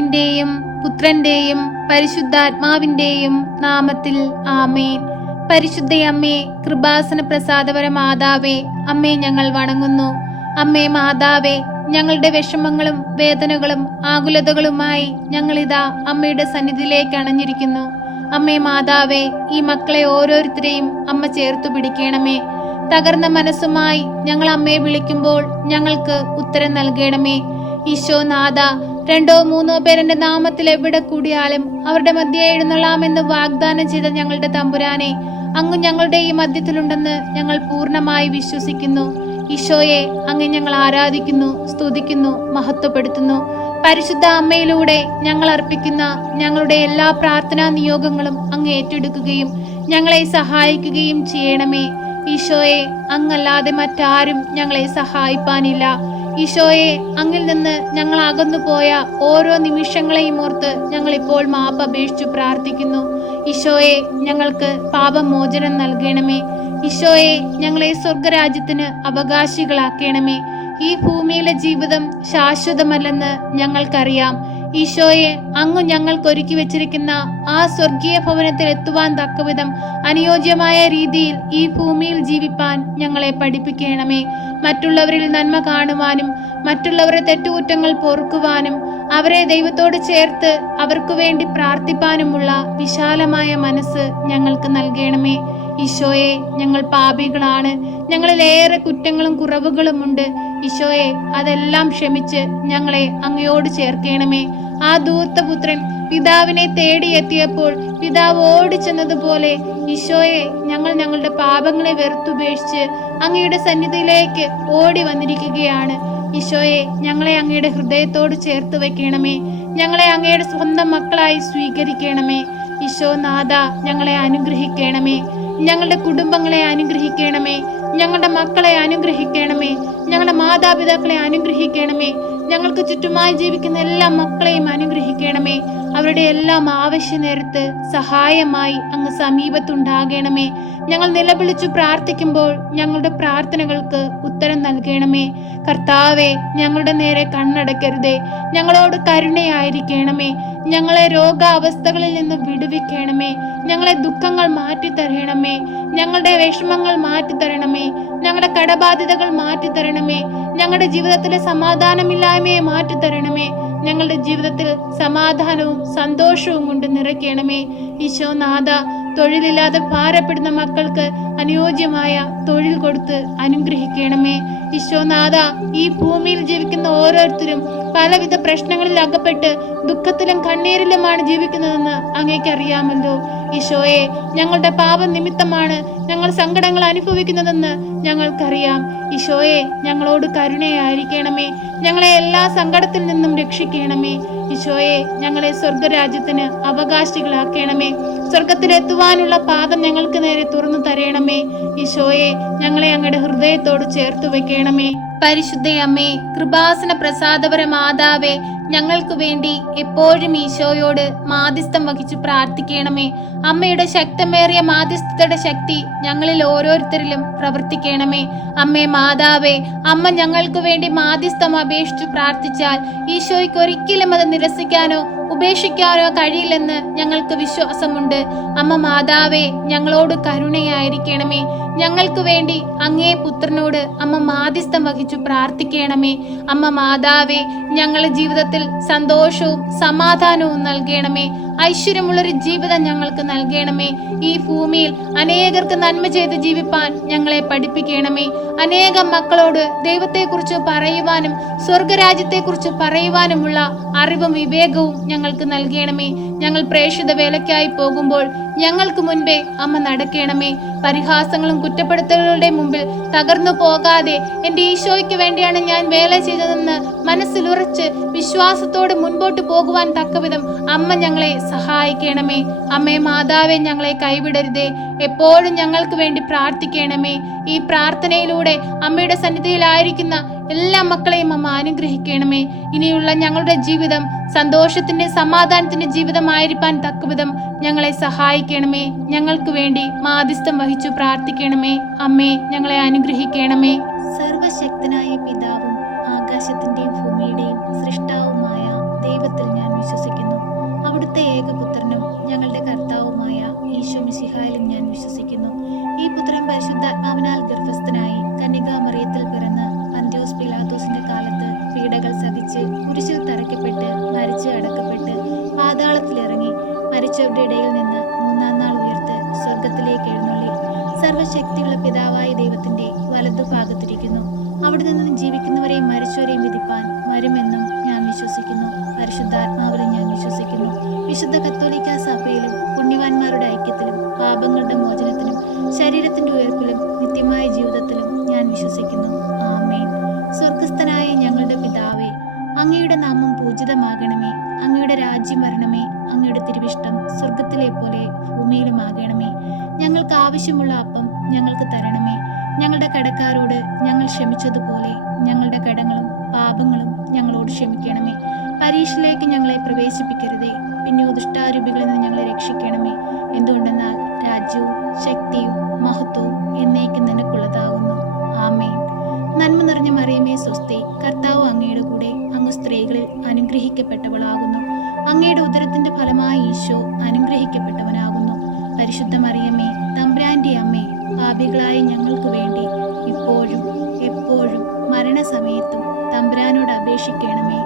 പിതാവിന്റെയും പുത്രന്റെയും പരിശുദ്ധാത്മാവിന്റെയും നാമത്തിൽ ആമേൻ. പരിശുദ്ധയമ്മേ, കൃപാസന പ്രസാദപര മാതാവേ, അമ്മേ ഞങ്ങൾ വണങ്ങുന്നു. അമ്മേ മാതാവേ, ഞങ്ങളുടെ വിഷമങ്ങളും വേദനകളും ആകുലതകളുമായി ഞങ്ങളിതാ അമ്മയുടെ സന്നിധിയിലേക്ക് അണഞ്ഞിരിക്കുന്നു. അമ്മേ മാതാവേ, ഈ മക്കളെ ഓരോരുത്തരെയും അമ്മ ചേർത്തു പിടിക്കണമേ. തകർന്ന മനസ്സുമായി ഞങ്ങൾ അമ്മയെ വിളിക്കുമ്പോൾ ഞങ്ങൾക്ക് ഉത്തരം നൽകണമേ. ഈശോനാഥ, 2-3 പേർ എന്റെ നാമത്തിൽ എവിടെ കൂടിയാലും അവരുടെ മധ്യേ എഴുന്നള്ളാമെന്ന് വാഗ്ദാനം ചെയ്ത ഞങ്ങളുടെ തമ്പുരാനെ, അങ്ങ് ഞങ്ങളുടെ ഈ മധ്യത്തിലുണ്ടെന്ന് ഞങ്ങൾ പൂർണ്ണമായി വിശ്വസിക്കുന്നു. ഈശോയെ, അങ്ങ് ഞങ്ങൾ ആരാധിക്കുന്നു, സ്തുതിക്കുന്നു, മഹത്വപ്പെടുത്തുന്നു. പരിശുദ്ധ അമ്മയിലൂടെ ഞങ്ങൾ അർപ്പിക്കുന്ന ഞങ്ങളുടെ എല്ലാ പ്രാർത്ഥനാ നിയോഗങ്ങളും അങ്ങ് ഏറ്റെടുക്കുകയും ഞങ്ങളെ സഹായിക്കുകയും ചെയ്യണമേ. ഈശോയെ, അങ്ങല്ലാതെ മറ്റാരും ഞങ്ങളെ സഹായിപ്പാനില്ല. ഈശോയെ, അങ്ങിൽ നിന്ന് ഞങ്ങൾ അകന്നുപോയ ഓരോ നിമിഷങ്ങളെയും ഓർത്ത് ഞങ്ങൾ ഇപ്പോൾ മാപ്പ് അപേക്ഷിച്ചു പ്രാർത്ഥിക്കുന്നു. ഈശോയെ, ഞങ്ങൾക്ക് പാപമോചനം നൽകണമേ. ഈശോയെ, ഞങ്ങളെ സ്വർഗരാജ്യത്തിന് അവകാശികളാക്കണമേ. ഈ ഭൂമിയിലെ ജീവിതം ശാശ്വതമല്ലെന്ന് ഞങ്ങൾക്കറിയാം. ഈശോയെ, അങ്ങ് ഞങ്ങൾക്ക് ഒരുക്കി വെച്ചിരിക്കുന്ന ആ സ്വർഗീയ ഭവനത്തിൽ എത്തുവാൻ തക്കവിധം അനുയോജ്യമായ രീതിയിൽ ഈ ഭൂമിയിൽ ജീവിപ്പാൻ ഞങ്ങളെ പഠിപ്പിക്കണമേ. മറ്റുള്ളവരിൽ നന്മ കാണുവാനും മറ്റുള്ളവരുടെ തെറ്റുകുറ്റങ്ങൾ പൊറുക്കുവാനും അവരെ ദൈവത്തോട് ചേർത്ത് അവർക്ക് വേണ്ടി പ്രാർത്ഥിപ്പാനുമുള്ള വിശാലമായ മനസ്സ് ഞങ്ങൾക്ക് നൽകണമേ. ഈശോയെ, ഞങ്ങൾ പാപികളാണ്. ഞങ്ങളിൽ ഏറെ കുറ്റങ്ങളും കുറവുകളുമുണ്ട്. ഈശോയെ, അതെല്ലാം ക്ഷമിച്ച് ഞങ്ങളെ അങ്ങയോട് ചേർക്കണമേ. ആ ധൂർത്തപുത്രൻ പിതാവിനെ തേടിയെത്തിയപ്പോൾ പിതാവ് ഓടിച്ചെന്നതുപോലെ ഈശോയെ, ഞങ്ങൾ ഞങ്ങളുടെ പാപങ്ങളെ വെറുത്തുപേക്ഷിച്ച് അങ്ങയുടെ സന്നിധിയിലേക്ക് ഓടി വന്നിരിക്കുകയാണ്. ഈശോയെ, ഞങ്ങളെ അങ്ങയുടെ ഹൃദയത്തോട് ചേർത്ത് വെക്കണമേ. ഞങ്ങളെ അങ്ങയുടെ സ്വന്തം മക്കളായി സ്വീകരിക്കണമേ. ഈശോനാഥ, ഞങ്ങളെ അനുഗ്രഹിക്കണമേ. ഞങ്ങളുടെ കുടുംബങ്ങളെ അനുഗ്രഹിക്കണമേ. ഞങ്ങളുടെ മക്കളെ അനുഗ്രഹിക്കണമേ. ഞങ്ങളുടെ മാതാപിതാക്കളെ അനുഗ്രഹിക്കണമേ. ഞങ്ങൾക്ക് ചുറ്റുമായി ജീവിക്കുന്ന എല്ലാ മക്കളെയും അനുഗ്രഹിക്കണമേ. അവരുടെ എല്ലാം ആവശ്യ നേരത്ത് സഹായമായി അങ്ങ് സമീപത്തുണ്ടാകണമേ. ഞങ്ങൾ നിലവിളിച്ചു പ്രാർത്ഥിക്കുമ്പോൾ ഞങ്ങളുടെ പ്രാർത്ഥനകൾക്ക് ഉത്തരം നൽകണമേ. കർത്താവെ, ഞങ്ങളുടെ നേരെ കണ്ണടയ്ക്കരുതേ. ഞങ്ങളോട് കരുണയായിരിക്കണമേ. ഞങ്ങളെ രോഗാവസ്ഥകളിൽ നിന്ന് വിടുവിക്കണമേ. ഞങ്ങളെ ദുഃഖങ്ങൾ മാറ്റിത്തരണമേ. ഞങ്ങളുടെ വിഷമങ്ങൾ മാറ്റിത്തരണമേ. ഞങ്ങളുടെ കടബാധ്യതകൾ മാറ്റിത്തരണമേ. ഞങ്ങളുടെ ജീവിതത്തിലെ സമാധാനമില്ലായ്മയെ മാറ്റിത്തരണമേ. ഞങ്ങളുടെ ജീവിതത്തിൽ സമാധാനവും സന്തോഷവും കൊണ്ട് നിറയ്ക്കണമേ. ഈശോനാഥ, തൊഴിലില്ലാതെ ഭാരപ്പെടുന്ന മക്കൾക്ക് അനുയോജ്യമായ തൊഴിൽ കൊടുത്ത് അനുഗ്രഹിക്കണമേ. ഈശോനാഥ, ഈ ഭൂമിയിൽ ജീവിക്കുന്ന ഓരോരുത്തരും പലവിധ പ്രശ്നങ്ങളിൽ അകപ്പെട്ട് ദുഃഖത്തിലും കണ്ണീരിലുമാണ് ജീവിക്കുന്നതെന്ന് അങ്ങേക്ക് അറിയാമല്ലോ. ഈശോയെ, ഞങ്ങളുടെ പാപം നിമിത്തമാണ് ഞങ്ങൾ സങ്കടങ്ങൾ അനുഭവിക്കുന്നതെന്ന് ഞങ്ങൾക്കറിയാം. ഈശോയെ, ഞങ്ങളോട് കരുണയായിരിക്കണമേ. ഞങ്ങളെ എല്ലാ സങ്കടത്തിൽ നിന്നും രക്ഷിക്കണമേ. ഈശോയെ, ഞങ്ങളെ സ്വർഗരാജ്യത്തിന് അവകാശികളാക്കണമേ. സ്വർഗത്തിലെത്തുവാനുള്ള പാദം ഞങ്ങൾക്ക് നേരെ തുറന്നു തരണമേ. ഈശോയെ, ഞങ്ങളെ അങ്ങയുടെ ഹൃദയത്തോട് ചേർത്ത് വെക്കണമേ. പരിശുദ്ധയമ്മേ, കൃപാസന പ്രസാദപര മാതാവേ, ഞങ്ങൾക്ക് വേണ്ടി എപ്പോഴും ഈശോയോട് മാധ്യസ്ഥം വഹിച്ചു പ്രാർത്ഥിക്കണമേ. അമ്മയുടെ ശക്തമേറിയ മാധ്യസ്ഥയുടെ ശക്തി ഞങ്ങളിൽ ഓരോരുത്തരിലും പ്രവർത്തിക്കണമേ. അമ്മേ മാതാവേ, അമ്മ ഞങ്ങൾക്ക് വേണ്ടി മാധ്യസ്ഥം അപേക്ഷിച്ചു പ്രാർത്ഥിച്ചാൽ ഈശോയ്ക്ക് ഒരിക്കലും അത് നിരസിക്കാനോ ഉപേക്ഷിക്കാനോ കഴിയില്ലെന്ന് ഞങ്ങൾക്ക് വിശ്വാസമുണ്ട്. അമ്മ മാതാവേ, ഞങ്ങളോട് കരുണയായിരിക്കണമേ. ഞങ്ങൾക്ക് വേണ്ടി അങ്ങേ പുത്രനോട് അമ്മ മാധ്യസ്ഥം വഹിച്ചു പ്രാർത്ഥിക്കണമേ. അമ്മ മാതാവേ, ഞങ്ങളുടെ ജീവിതത്തിൽ സന്തോഷവും സമാധാനവും നൽകണമേ. ഐശ്വര്യമുള്ളൊരു ജീവിതം ഞങ്ങൾക്ക് നൽകണമേ. ഈ ഭൂമിയിൽ അനേകർക്ക് നന്മ ചെയ്ത് ജീവിപ്പാൻ ഞങ്ങളെ പഠിപ്പിക്കണമേ. അനേകം മക്കളോട് ദൈവത്തെക്കുറിച്ച് പറയുവാനും സ്വർഗരാജ്യത്തെക്കുറിച്ച് പറയുവാനുമുള്ള അറിവും വിവേകവും ഞങ്ങൾക്ക് നൽകണമേ. ഞങ്ങൾ പ്രേക്ഷിത വേലയ്ക്കായി പോകുമ്പോൾ ഞങ്ങൾക്ക് മുൻപേ അമ്മ നടക്കണമേ. പരിഹാസങ്ങളും കുറ്റപ്പെടുത്തലുകളുടെ മുമ്പിൽ തകർന്നു പോകാതെ എൻ്റെ ഈശോയ്ക്ക് വേണ്ടിയാണ് ഞാൻ വേല ചെയ്തതെന്ന് മനസ്സിലുറച്ച് വിശ്വാസത്തോടെ മുൻപോട്ട് പോകുവാൻ തക്കവിധം അമ്മ ഞങ്ങളെ സഹായിക്കണമേ. അമ്മേ മാതാവേ, ഞങ്ങളെ കൈവിടരുതേ. എപ്പോഴും ഞങ്ങൾക്ക് വേണ്ടി പ്രാർത്ഥിക്കണമേ. ഈ പ്രാർത്ഥനയിലൂടെ അമ്മയുടെ സന്നിധിയിലായിരിക്കുന്ന എല്ലാ മക്കളെയും അമ്മ അനുഗ്രഹിക്കണമേ. ഇനിയുള്ള ഞങ്ങളുടെ ജീവിതം സന്തോഷത്തിന്റെ സമാധാനത്തിന്റെ ജീവിതമായിരിക്കാൻ തക്കവിധം ഞങ്ങളെ സഹായിക്കണമേ. ഞങ്ങൾക്ക് വേണ്ടി മാധ്യസ്ഥം വഹിച്ചു പ്രാർത്ഥിക്കണമേ. അമ്മേ, ഞങ്ങളെ അനുഗ്രഹിക്കണമേ. സർവശക്തനായ പിതാവും ആകാശത്തിന്റെയും ഭൂമിയുടെയും സൃഷ്ടാവുമായ ദൈവത്തിൽ ഞാൻ വിശ്വസിക്കുന്നു. അവിടുത്തെ ഏകപുത്രനും ഞങ്ങളുടെ കർത്താവുമായ ഈശോ മിശിഹായിലും ഞാൻ വിശ്വസിക്കുന്നു. ഈ പുത്രൻ പരിശുദ്ധാത്മാവിനാൽ ഗർഭസ്ഥനായി കന്യകാമറിയത്തിൽ പിറന്ന് പന്ത്യോസ് പിലാത്തോസിന്റെ കാലത്ത് പീഡകൾ സഹിച്ച് കുരിശിൽ തറയ്ക്കപ്പെട്ട് മരിച്ച് അടക്കപ്പെട്ട് പാതാളത്തിലിറങ്ങി മരിച്ചവരുടെ ഇടയിൽ നിന്ന് മൂന്നാം നാൾ ഉയർത്ത് സ്വർഗത്തിലേക്ക് എഴുന്നള്ളി സർവശക്തിയുള്ള പിതാവായ ദൈവത്തിന്റെ വലതുഭാഗത്തിരിക്കുന്നു. അവിടെ നിന്ന് ജീവിക്കുന്നവരെയും മരിച്ചവരെയും വിധിപ്പാൻ വരുമെന്നും ഞാൻ വിശ്വസിക്കുന്നു. പരിശുദ്ധാത്മാവിലും ഞാൻ വിശ്വസിക്കുന്നു. വിശുദ്ധ കത്തോലിക്കാ സഭയിലും പുണ്യവാന്മാരുടെ ഐക്യത്തിലും പാപങ്ങളുടെ മോചനത്തിനും ശരീരത്തിന്റെ ഉയർപ്പിലും നിത്യമായ ജീവിതത്തിലും ഞാൻ വിശ്വസിക്കുന്നു. ആമേൻ. സ്വർഗസ്ഥനായ ഞങ്ങളുടെ പിതാവേ, അങ്ങയുടെ നാമം പൂജിതമാകണമേ. അങ്ങയുടെ രാജ്യം വരണമേ. അങ്ങയുടെ തിരുവിഷ്ടം സ്വർഗത്തിലെ പോലെ ഭൂമിയിലുമാകണമേ. ഞങ്ങൾക്ക് ആവശ്യമുള്ള അപ്പം ഞങ്ങൾക്ക് തരണമേ. ഞങ്ങളുടെ കടക്കാരോട് ഞങ്ങൾ ക്ഷമിച്ചതുപോലെ ഞങ്ങളുടെ കടങ്ങളും പാപങ്ങളും ഞങ്ങളോട് ക്ഷമിക്കണമേ. പരീക്ഷയിലേക്ക് ഞങ്ങളെ പ്രവേശിപ്പിക്കരുതേ, പിന്നെയോ ദുഷ്ടാരൂപികളിൽ നിന്ന് ഞങ്ങളെ രക്ഷിക്കണമേ. എന്തുകൊണ്ടെന്നാൽ രാജ്യവും ശക്തിയും മഹത്വവും എന്നേക്കും നിനക്കുള്ളതാകുന്നു. ആമേൻ. നന്മ നിറഞ്ഞ മറിയമേ സ്വസ്തി, കർത്താവ് അങ്ങയുടെ കൂടെ, അങ്ങ് സ്ത്രീകളിൽ അനുഗ്രഹിക്കപ്പെട്ടവളാകുന്നു. അങ്ങയുടെ ഉദരത്തിന്റെ ഫലമായ ഈശോ അനുഗ്രഹിക്കപ്പെട്ടവനാകുന്നു. പരിശുദ്ധ മറിയമേ, തമ്പുരാന്റെ അമ്മേ, പാപികളായ ഞങ്ങൾക്ക് വേണ്ടി ഇപ്പോഴും എപ്പോഴും മരണസമയത്തും തമ്പുരാനോട് അപേക്ഷിക്കണമേ.